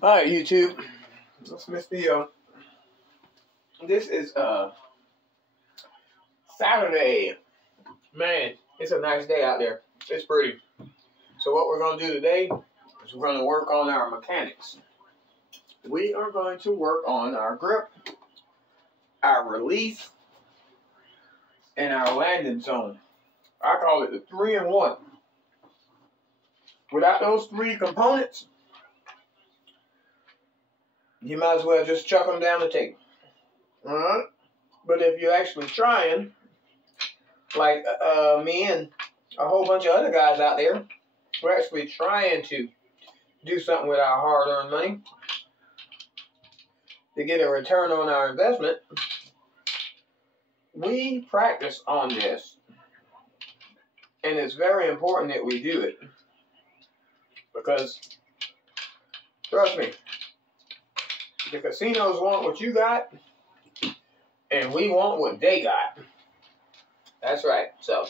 Alright, YouTube. It's Miss Theo. This is Saturday. Man, it's a nice day out there. It's pretty. So what we're going to do today is we're going to work on our mechanics. We are going to work on our grip, our release, and our landing zone. I call it the 3-in-1. Without those three components, you might as well just chuck them down the table. Alright? But if you're actually trying, like me and a whole bunch of other guys out there, we're actually trying to do something with our hard-earned money to get a return on our investment, we practice on this. And it's very important that we do it. Because, trust me, the casinos want what you got, and we want what they got. That's right. So,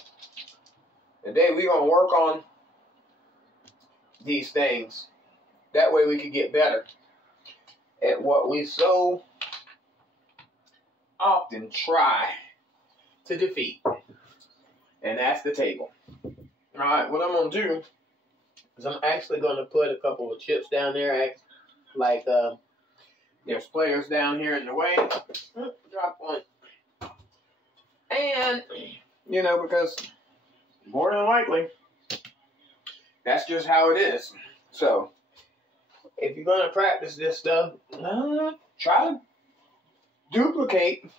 today we're going to work on these things. That way we can get better at what we so often try to defeat. And that's the table. Alright, what I'm going to do is I'm actually going to put a couple of chips down there, like there's players down here in the way. Drop one. And, you know, because more than likely, that's just how it is. So, if you're going to practice this stuff, try to duplicate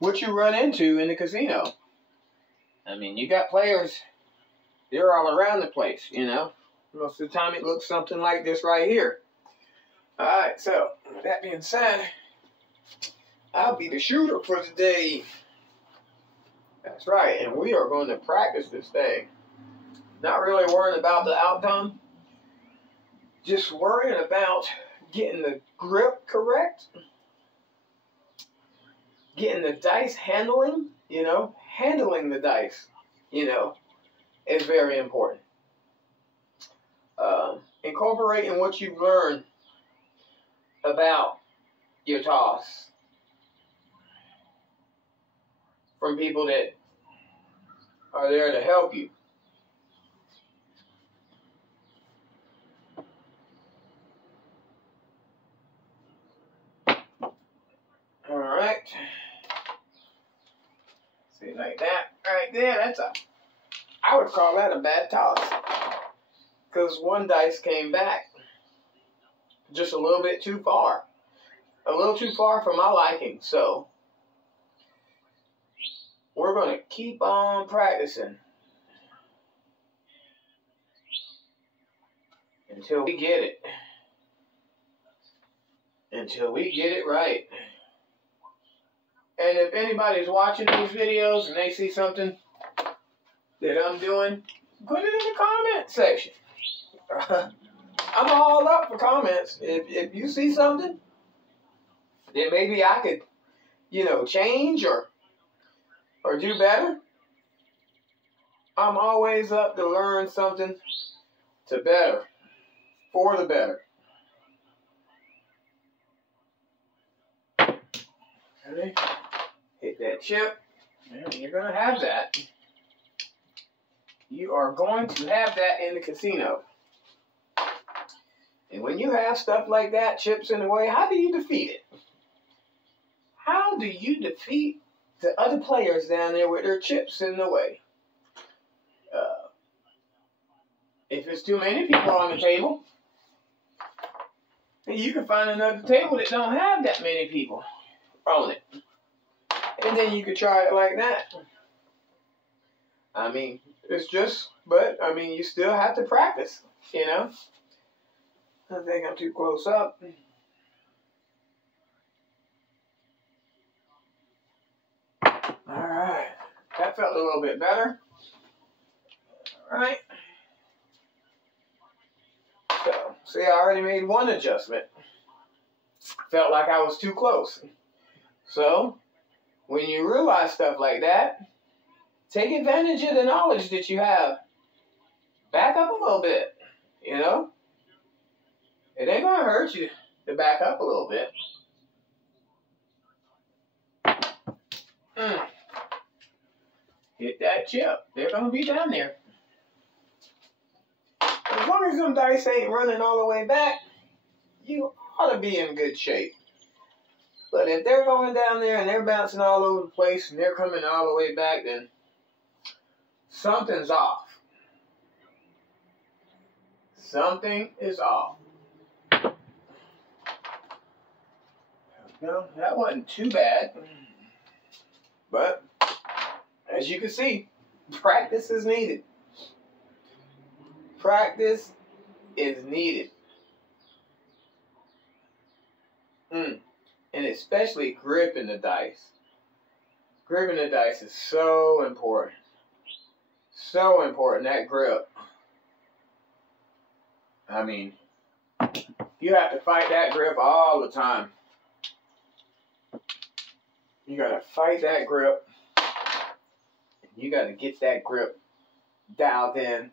what you run into in the casino. I mean, you got players, they're all around the place, you know. Most of the time it looks something like this right here. Alright, so, with that being said, I'll be the shooter for today. That's right, and we are going to practice this thing. Not really worrying about the outcome. Just worrying about getting the grip correct. Getting the dice handling, you know. Handling the dice, you know, is very important. Incorporating what you've learned about your toss from people that are there to help you. All right. See, like that right there, I would call that a bad toss. Because one dice came back just a little bit too far. A little too far for my liking. So, we're going to keep on practicing until we get it. Until we get it right. And if anybody's watching these videos and they see something that I'm doing, put it in the comment section. I'm all up for comments. If you see something that maybe I could, you know, change or do better, I'm always up to learn something to better, for the better. Ready? Hit that chip, and you're going to have that. You are going to have that in the casino. And when you have stuff like that, chips in the way, how do you defeat it? How do you defeat the other players down there with their chips in the way? If it's too many people on the table, you can find another table that don't have that many people on it. And then you could try it like that. I mean, it's just, but, I mean, you still have to practice, you know? I think I'm too close up. Alright. That felt a little bit better. Alright. So, see, I already made one adjustment. Felt like I was too close. So, when you realize stuff like that, take advantage of the knowledge that you have. Back up a little bit, you know? It ain't gonna hurt you to back up a little bit. Hit that chip. They're gonna be down there. As long as them dice ain't running all the way back, you ought to be in good shape. But if they're going down there and they're bouncing all over the place and they're coming all the way back, then something's off. Something is off. No, that wasn't too bad. But, as you can see, practice is needed. Practice is needed. And especially gripping the dice. Gripping the dice is so important. So important, that grip. I mean, you have to fight that grip all the time. You gotta fight that grip. You gotta get that grip dialed in,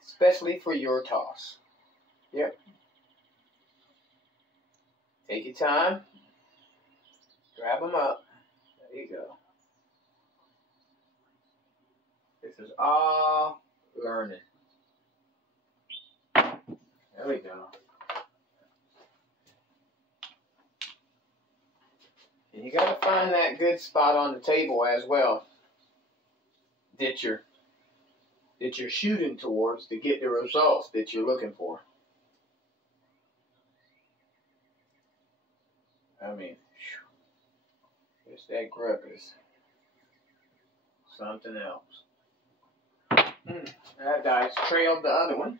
especially for your toss. Yep. Take your time. Grab them up. There you go. This is all learning. There we go. And you got to find that good spot on the table as well that you're shooting towards to get the results that you're looking for. I mean, just that grip is something else. That dice trailed the other one.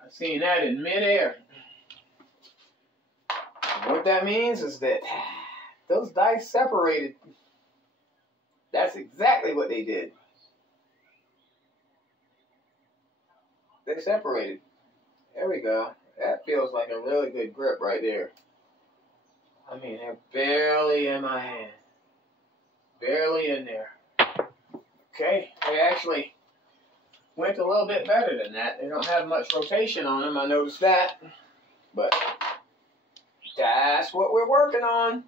I seen that in midair. And what that means is that those dice separated. That's exactly what they did. They separated. There we go. That feels like a really good grip right there. I mean, they're barely in my hand. Barely in there. Okay, they actually went a little bit better than that. They don't have much rotation on them, I noticed that. But that's what we're working on.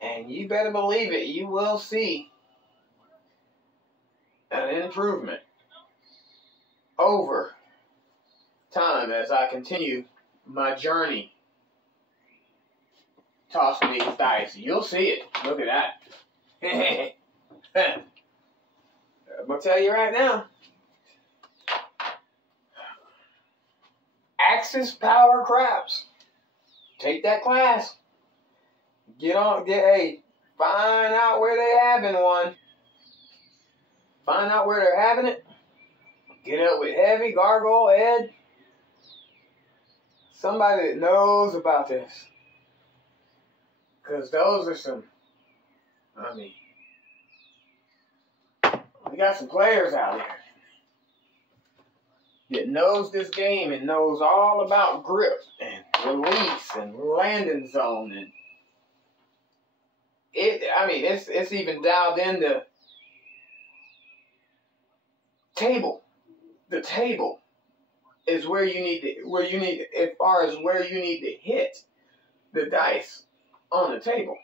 And you better believe it, you will see an improvement over time as I continue my journey tossing these dice. You'll see it. Look at that. I'm going to tell you right now. Axis Power Craps. Take that class. Find out where they having one. Find out where they're having it. Get up with Heavy, Gargoyle, Ed. Somebody that knows about this. Because those are some, I mean, we got some players out there that knows this game and knows all about grip and release and landing zone. And it's even dialed into table. The table is where you need to, as far as where you need to hit the dice on the table.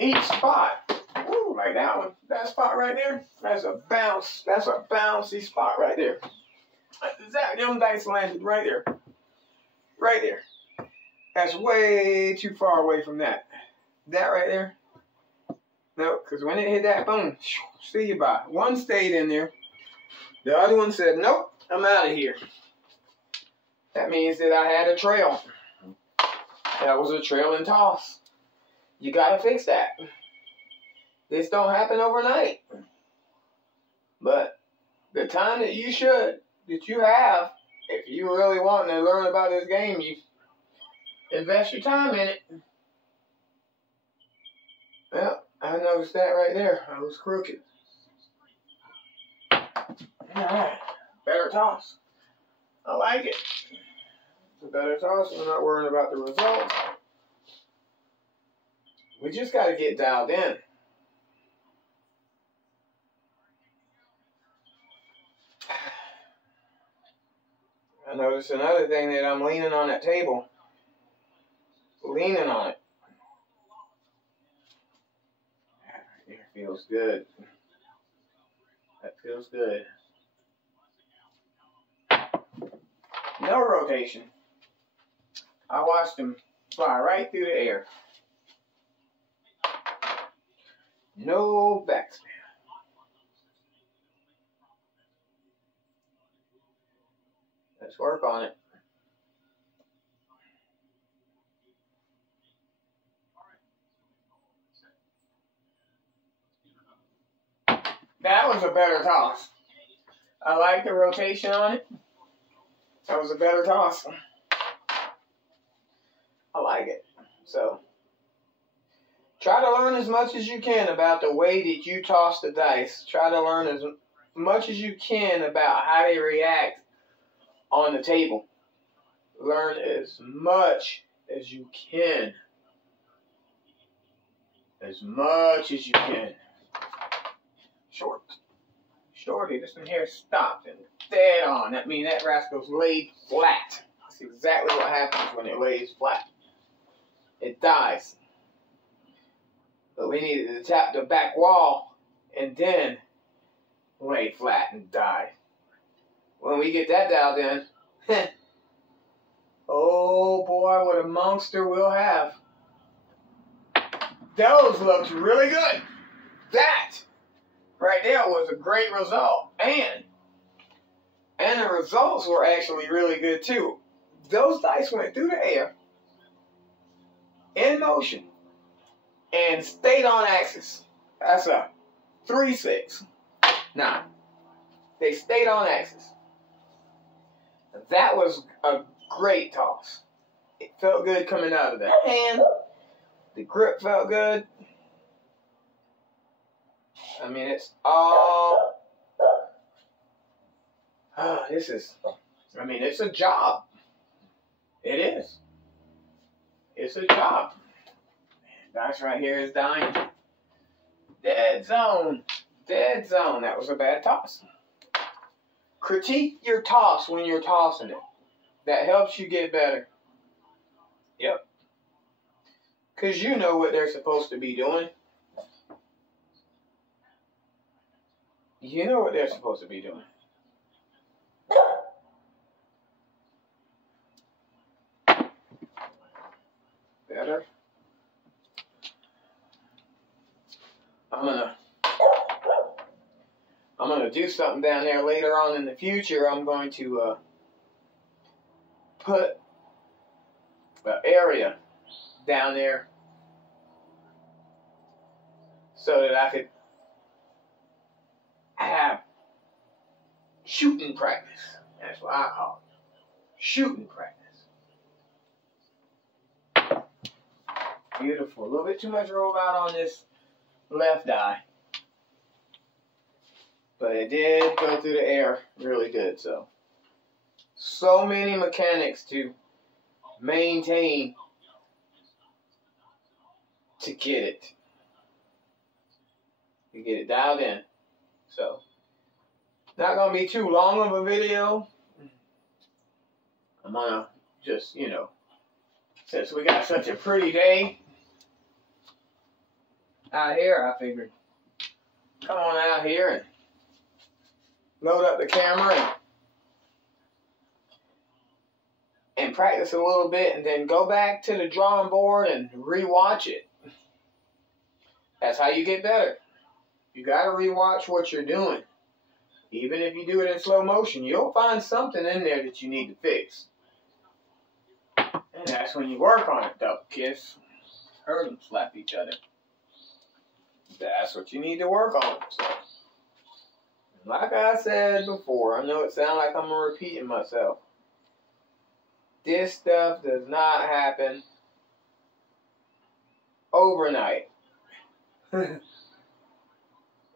Each spot, ooh, like that one, that spot right there, that's a bouncy spot right there. Exactly, them dice landed right there. Right there. That's way too far away from that. That right there. No, because when it hit that, boom, see you bye. One stayed in there. The other one said, nope, I'm out of here. That means that I had a trail. That was a trailing toss. You got to fix that. This don't happen overnight. But the time that you have, if you really want to learn about this game, you invest your time in it. Well, I noticed that right there. I was crooked. Alright, better toss. I like it. It's a better toss. We're not worrying about the results. We just got to get dialed in. I noticed another thing that I'm leaning on that table. Leaning on it. It feels good. That feels good. No rotation. I watched him fly right through the air. No backspin. Let's work on it. That was a better toss. I like the rotation on it. That was a better toss. I like it. So, try to learn as much as you can about the way that you toss the dice. Try to learn as much as you can about how they react on the table. Learn as much as you can. As much as you can. Shorty, this one here stopped and dead on. That means that rascal's laid flat. That's exactly what happens when it lays flat. It dies. But we needed to tap the back wall and then lay flat and die. When we get that dialed in, oh boy, what a monster we'll have. Those looked really good. That right there was a great result. And the results were actually really good too. Those dice went through the air in motion and stayed on axis. That's a 3-6. Nah. They stayed on axis. That was a great toss. It felt good coming out of that hand. The grip felt good. I mean, it's all... it's a job. It is. It's a job. Dice right here is dying. Dead zone. Dead zone. That was a bad toss. Critique your toss when you're tossing it. That helps you get better. Yep. Because you know what they're supposed to be doing. You know what they're supposed to be doing. Better. I'm gonna do something down there later on in the future. I'm going to put an area down there so that I could have shooting practice. That's what I call it. Shooting practice. Beautiful. A little bit too much roll out on this left eye. But it did go through the air really good. So many mechanics to maintain to get it. To get it dialed in. So, not going to be too long of a video. I'm going to just, since we got such a pretty day out here, I figured come on out here and load up the camera and practice a little bit and then go back to the drawing board and rewatch it. That's how you get better. You got to rewatch what you're doing. Even if you do it in slow motion, you'll find something in there that you need to fix. And that's when you work on it. Double kiss. Heard them slap each other. That's what you need to work on. So, like I said before, I know it sounds like I'm repeating myself. This stuff does not happen overnight.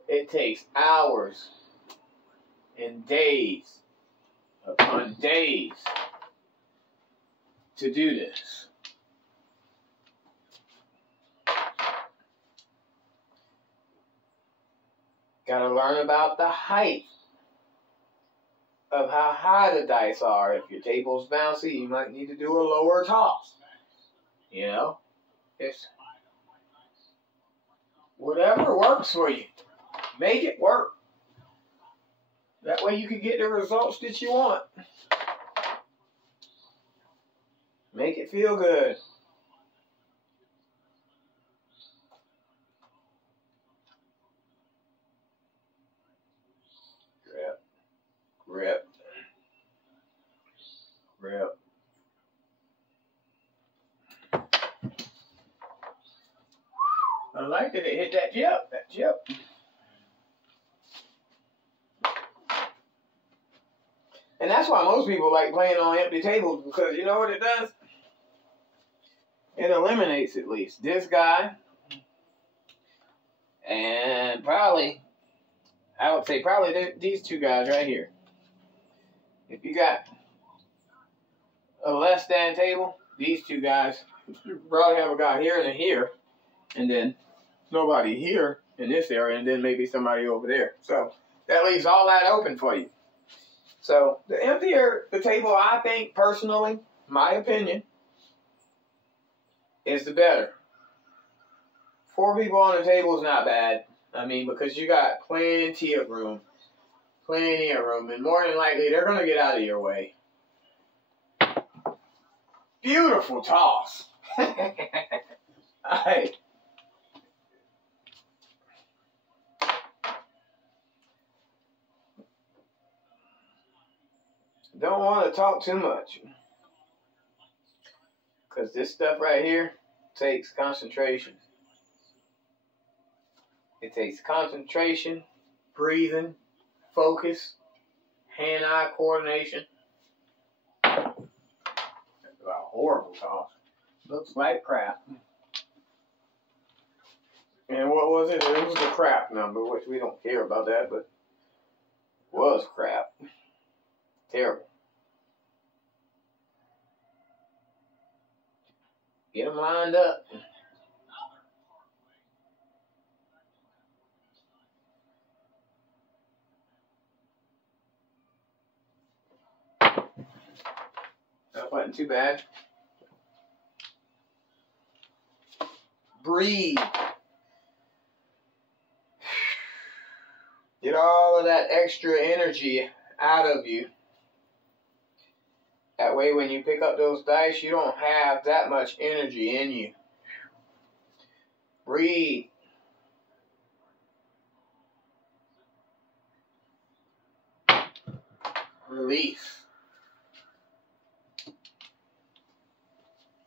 It takes hours and days upon days to do this. Gotta learn about the height of how high the dice are. If your table's bouncy, you might need to do a lower toss. You know, it's whatever works for you. Make it work. That way you can get the results that you want. Make it feel good. Grip. Grip. I like that it hit that jip. That jip. And that's why most people like playing on empty tables, because you know what it does? It eliminates at least this guy. And probably, I would say probably these two guys right here. If you got a less than table, these two guys, you probably have a guy here and a here, and then nobody here in this area, and then maybe somebody over there. So that leaves all that open for you. So the emptier the table, I think personally, my opinion, is the better. 4 people on the table is not bad. I mean, because you got plenty of room. Plenty of room. And more than likely, they're going to get out of your way. Beautiful toss. Alright. Don't want to talk too much. Because this stuff right here takes concentration. It takes concentration, breathing, focus, hand-eye coordination. That's a horrible toss. Looks like crap. And what was it? It was the crap number, which we don't care about that, but it was crap. Terrible. Get them lined up. That wasn't too bad. Breathe. Get all of that extra energy out of you. That way when you pick up those dice, you don't have that much energy in you. Breathe. Release.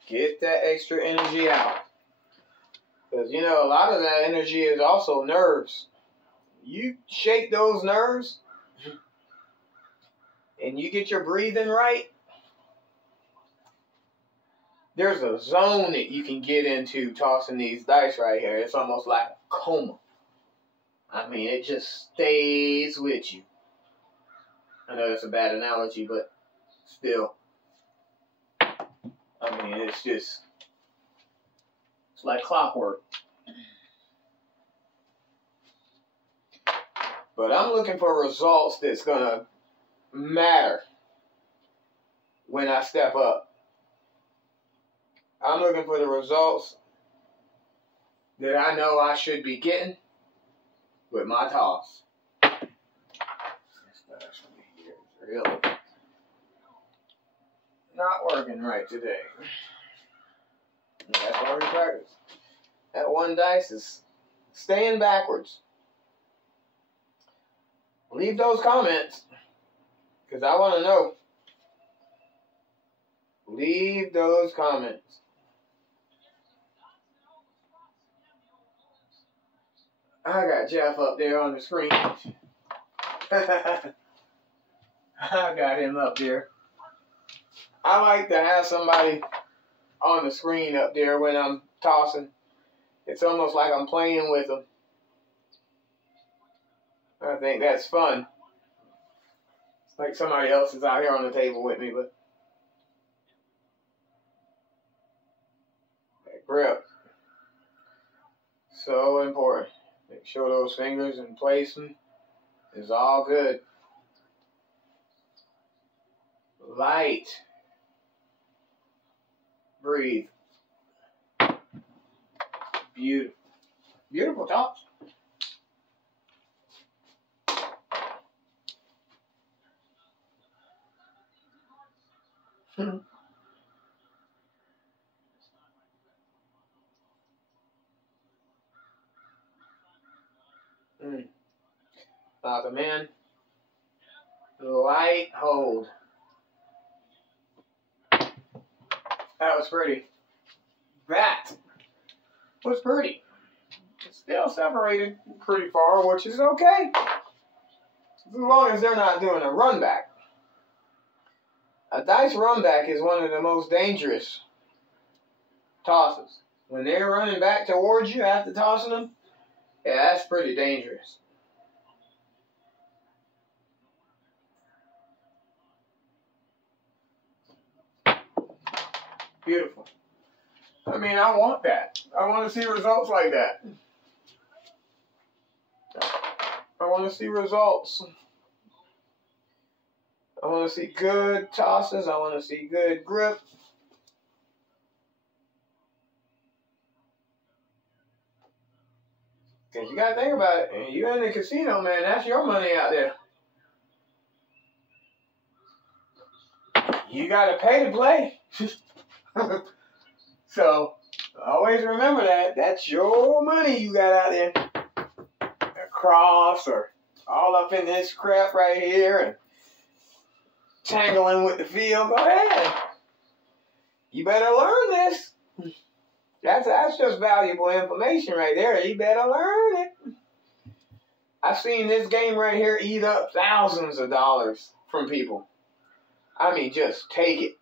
Get that extra energy out. Because, you know, a lot of that energy is also nerves. You shake those nerves and you get your breathing right, there's a zone that you can get into tossing these dice right here. It's almost like a coma. I mean, it just stays with you. I know that's a bad analogy, but still. I mean, it's like clockwork. But I'm looking for results that's going to matter when I step up. I'm looking for the results that I know I should be getting with my toss. This dice from here is really not working right today. And that's why we practice. That one dice is staying backwards. Leave those comments, because I want to know. Leave those comments. I got Jeff up there on the screen. I got him up there. I like to have somebody on the screen up there when I'm tossing. It's almost like I'm playing with them. I think that's fun. It's like somebody else is out here on the table with me, but that grip, so important. Make sure those fingers and placement is all good. light. Breathe. Beautiful. Beautiful toss. Like a man. Light hold. That was pretty. That was pretty. It's still separated pretty far, which is okay. As long as they're not doing a run back. A dice run back is one of the most dangerous tosses. When they're running back towards you after tossing them, yeah, that's pretty dangerous. Beautiful. I mean, I want that. I want to see results like that. I want to see results. I want to see good tosses. I want to see good grip. Because you got to think about it. You in the casino, man. That's your money out there. You got to pay to play. So, always remember that. That's your money you got out there. Across or all up in this crap right here and tangling with the field. Go ahead. You better learn this. That's just valuable information right there. You better learn it. I've seen this game right here eat up thousands of dollars from people. I mean, just take it.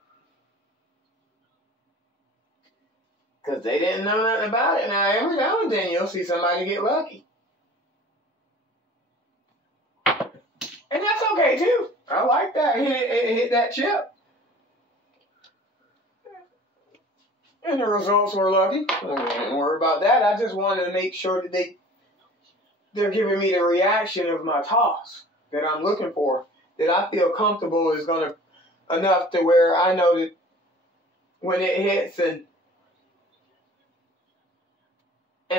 Because they didn't know nothing about it. Now, every now and then you'll see somebody get lucky. And that's okay, too. I like that. Hit that chip. And the results were lucky. I don't worry about that. I just wanted to make sure that they're giving me the reaction of my toss that I'm looking for, that I feel comfortable is going to, enough to where I know that when it hits and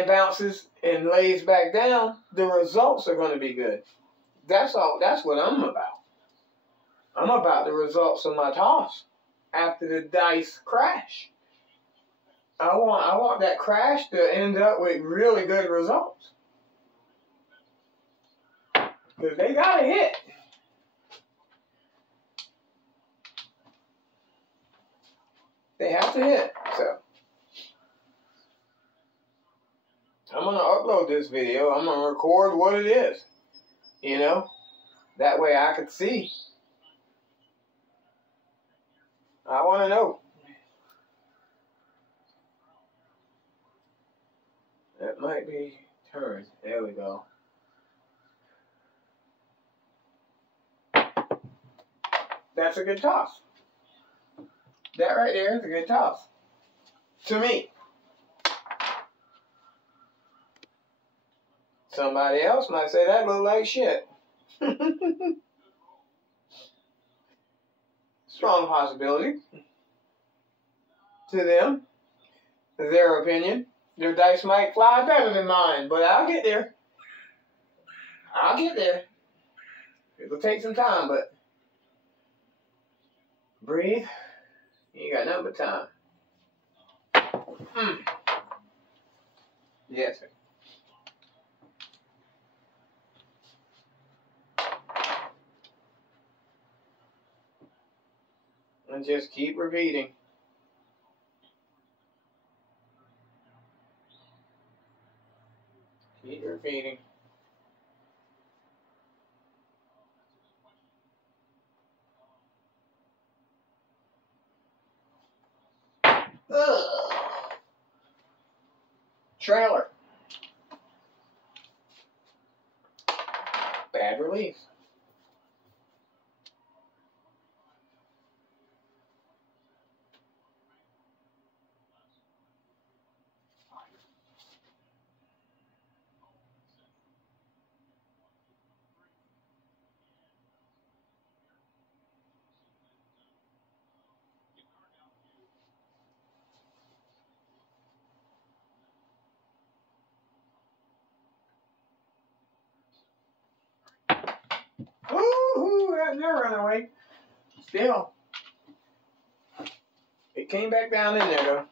bounces and lays back down, the results are going to be good. That's all. That's what I'm about. I'm about the results of my toss after the dice crash. I want that crash to end up with really good results. Because they got to hit. They have to hit. So I'm going to upload this video. I'm going to record what it is. You know? That way I could see. I want to know. That might be turned. There we go. That's a good toss. That right there is a good toss. To me. Somebody else might say that looked like shit. Strong possibility. To them. Their opinion. Their dice might fly better than mine, but I'll get there. I'll get there. It'll take some time, but breathe. You got nothing but time. Yes, sir. And just keep repeating. Keep repeating. Ugh. Trailer. Bad relief. Woo-hoo, that never ran away. Still. It came back down in there, though.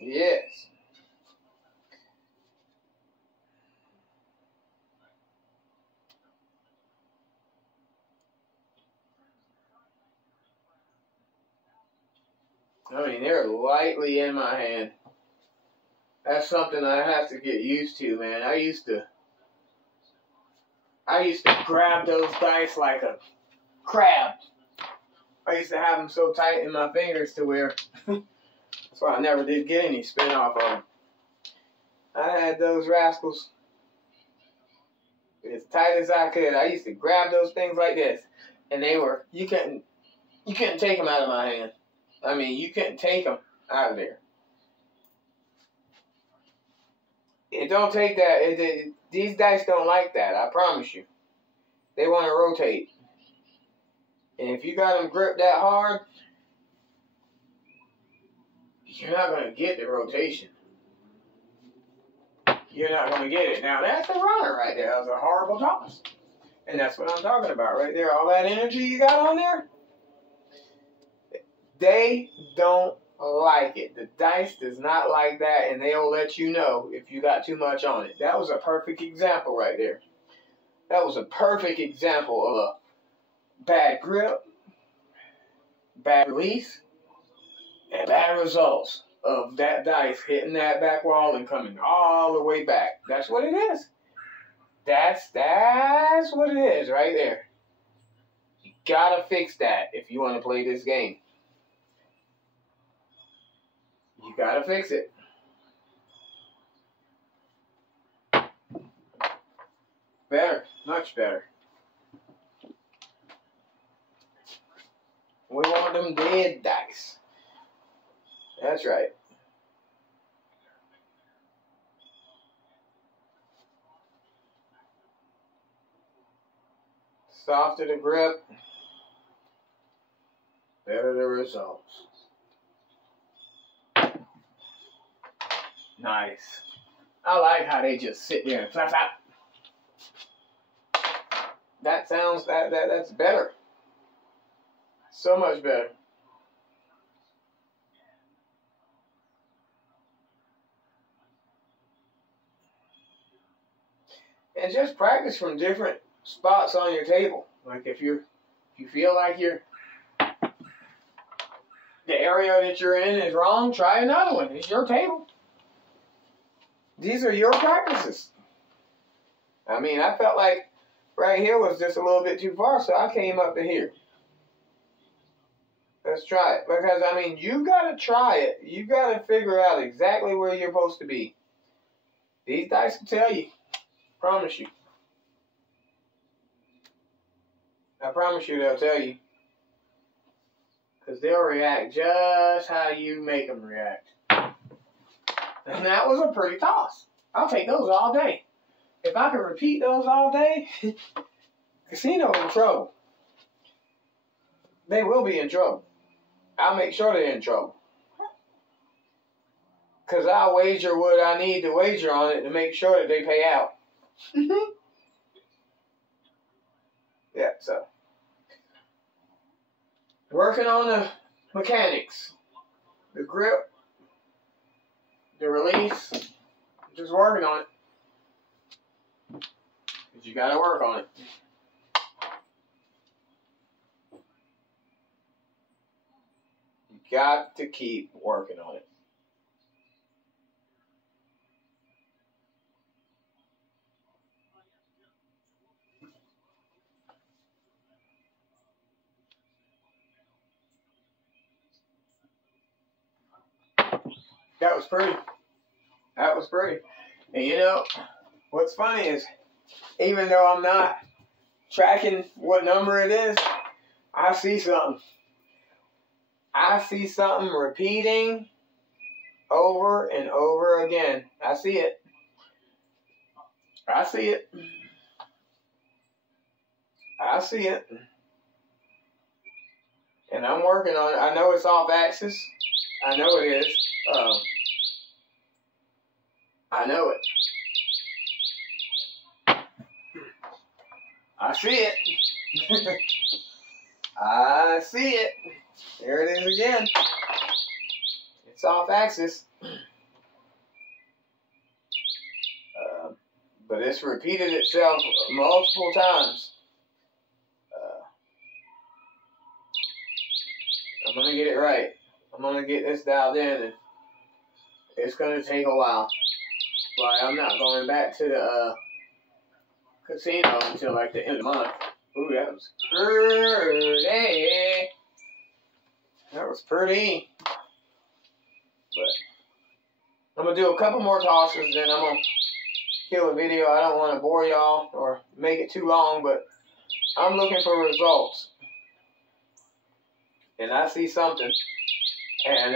Yes. I mean, they're lightly in my hand. That's something I have to get used to, man. I used to grab those dice like a crab. I used to have them so tight in my fingers to where that's why I never did get any spin off of them. I had those rascals as tight as I could. I used to grab those things like this, and they were you couldn't take them out of my hand. I mean, you couldn't take them out of there. It don't take that. These dice don't like that. I promise you. They want to rotate. And if you got them gripped that hard, you're not going to get the rotation. You're not going to get it. Now, that's a runner right there. That was a horrible toss. And that's what I'm talking about right there. All that energy you got on there, they don't like it. The dice does not like that, and they'll let you know if you got too much on it. That was a perfect example right there. That was a perfect example of a bad grip, bad release, and bad results of that dice hitting that back wall and coming all the way back. That's what it is. That's what it is right there. You gotta fix that if you want to play this game. You gotta fix it. Better. Much better. We want them dead dice. That's right. Softer the grip, better the results. Nice. I like how they just sit there and flap, flap. That sounds, that's better. So much better. And just practice from different spots on your table. Like if you feel like the area that you're in is wrong, try another one. It's your table. These are your practices. I mean, I felt like right here was just a little bit too far, so I came up to here. Let's try it. Because, I mean, you got to try it. You got to figure out exactly where you're supposed to be. These dice will tell you. Promise you. I promise you they'll tell you. Because they'll react just how you make them react. And that was a pretty toss. I'll take those all day. If I can repeat those all day, casino in trouble. They will be in trouble. I'll make sure they're in trouble. Because I'll wager what I need to wager on it to make sure that they pay out. Yeah, so. Working on the mechanics. The grip. The release. Just working on it. Because you got to work on it. You got to keep working on it. That was pretty. That was pretty. And you know, what's funny is, even though I'm not tracking what number it is, I see something. I see something repeating over and over again. I see it. I see it. I see it. And I'm working on it. I know it's off axis. I know it is. I know it. I see it. I see it. There it is again. It's off axis. But it's repeated itself multiple times. I'm going to get it right. I'm going to get this dialed in, and it's going to take a while. But I'm not going back to the casino until like the end of the month. Ooh, that was pretty. That was pretty. But I'm going to do a couple more tosses, then I'm going to kill the video. I don't want to bore y'all or make it too long, but I'm looking for results. And I see something. And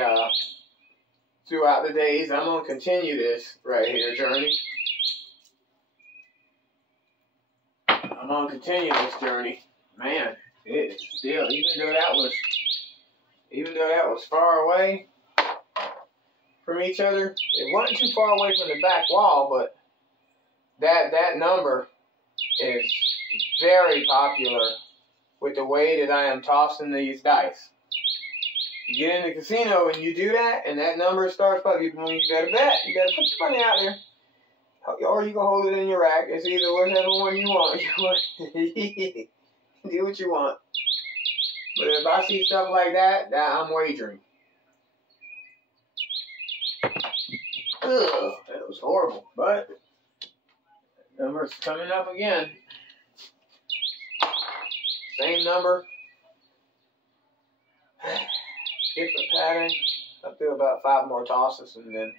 throughout the days, I'm going to continue this right here journey. I'm going to continue this journey. Man, it still, even though that was far away from each other, it wasn't too far away from the back wall, but that number is very popular with the way that I am tossing these dice. You get in the casino and you do that, and that number starts popping. You better bet. You better put the money out there. Or you can hold it in your rack. It's either whichever one you want. Do what you want. But if I see stuff like that, I'm wagering. Ugh, that was horrible. But number's coming up again. Same number. Different pattern. I'll do about 5 more tosses and then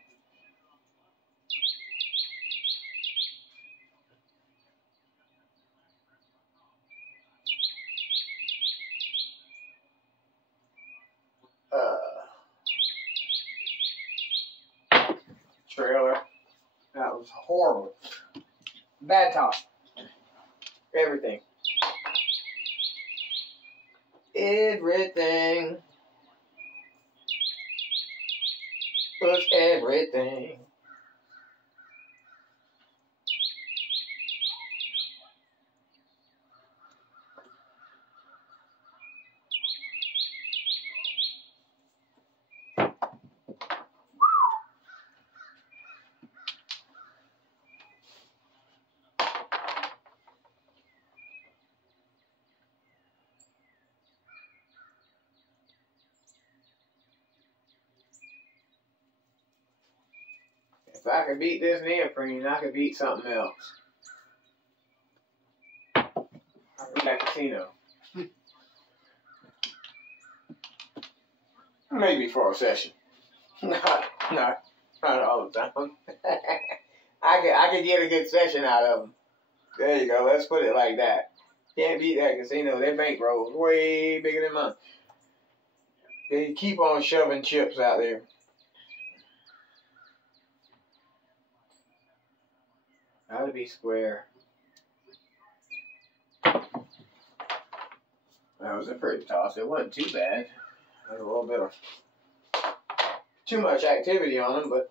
trailer. That was horrible. Bad toss. Everything. Everything. Was everything. If I could beat this neoprene, I could beat something else. I could beat that casino. Maybe for a session. Not all the time. I could get a good session out of them. There you go. Let's put it like that. Can't beat that casino. Their bankroll is way bigger than mine. They keep on shoving chips out there. Gotta be square. That was a pretty toss. It wasn't too bad. There's a little bit of too much activity on them, but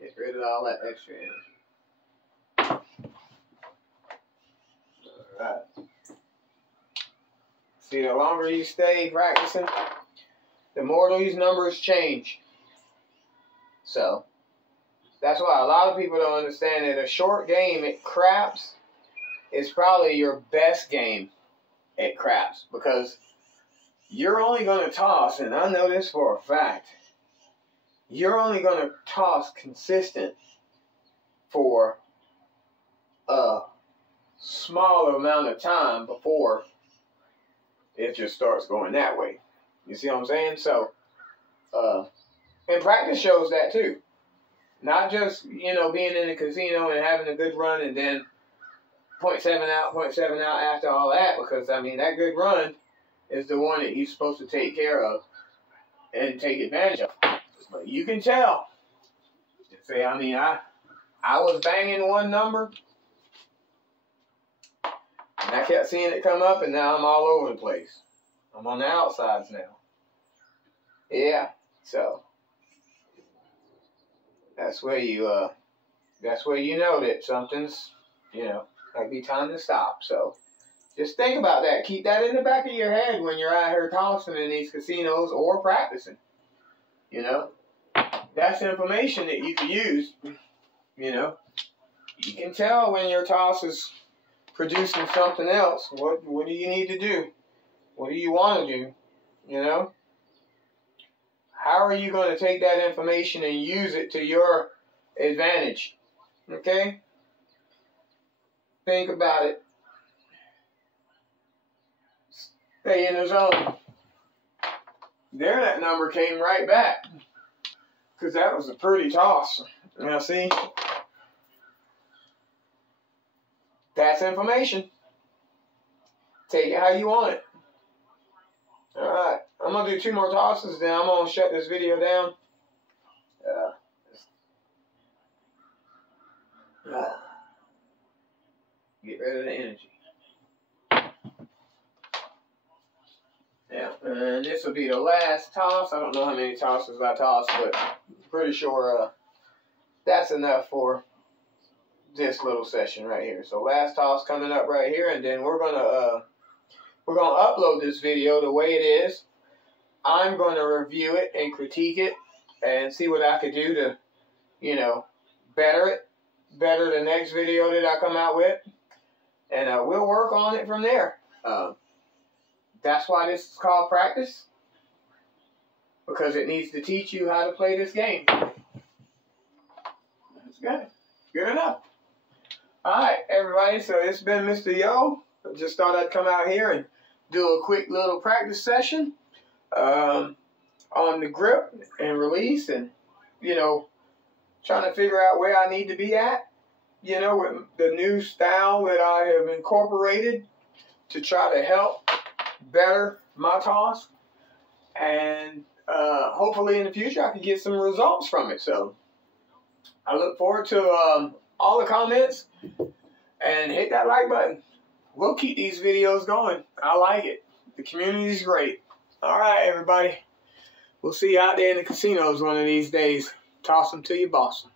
get rid of all that extra in. Alright. See, the longer you stay practicing, the more these numbers change. So, that's why a lot of people don't understand that a short game at craps is probably your best game at craps, because you're only going to toss, and I know this for a fact, you're only going to toss consistent for a smaller amount of time before it just starts going that way. You see what I'm saying? So, and practice shows that too. Not just, being in the casino and having a good run and then 0.7 out after all that, because, that good run is the one that you're supposed to take care of and take advantage of. But you can tell. Say, I was banging one number, and I kept seeing it come up, and now I'm all over the place. I'm on the outsides now. Yeah, so that's where you know that something's, might be time to stop. So just think about that. Keep that in the back of your head when you're out here tossing in these casinos or practicing. That's information that you can use. You can tell when your toss is producing something else. What do you need to do? What do you want to do? How are you going to take that information and use it to your advantage? Okay? Think about it. Stay in the zone. There, that number came right back. Because that was a pretty toss. Now, see? That's information. Take it how you want it. Alright. I'm going to do 2 more tosses, then I'm going to shut this video down. Get rid of the energy. Yeah, and this will be the last toss. I don't know how many tosses I tossed, but I'm pretty sure that's enough for this little session right here. So last toss coming up right here, and then we're gonna upload this video the way it is. I'm gonna review it and critique it and see what I could do to, better the next video that I come out with, and we'll work on it from there. That's why this is called practice, because it needs to teach you how to play this game. That's good. Good enough. Alright, everybody, so it's been Mr. Yo. I just thought I'd come out here and do a quick little practice session on the grip and release, and, trying to figure out where I need to be at, with the new style that I have incorporated to try to help better my toss, and hopefully in the future I can get some results from it. So I look forward to all the comments, and hit that like button. We'll keep these videos going. I like it. The community is great. Alright, everybody, we'll see you out there in the casinos one of these days. Toss them till you boss them.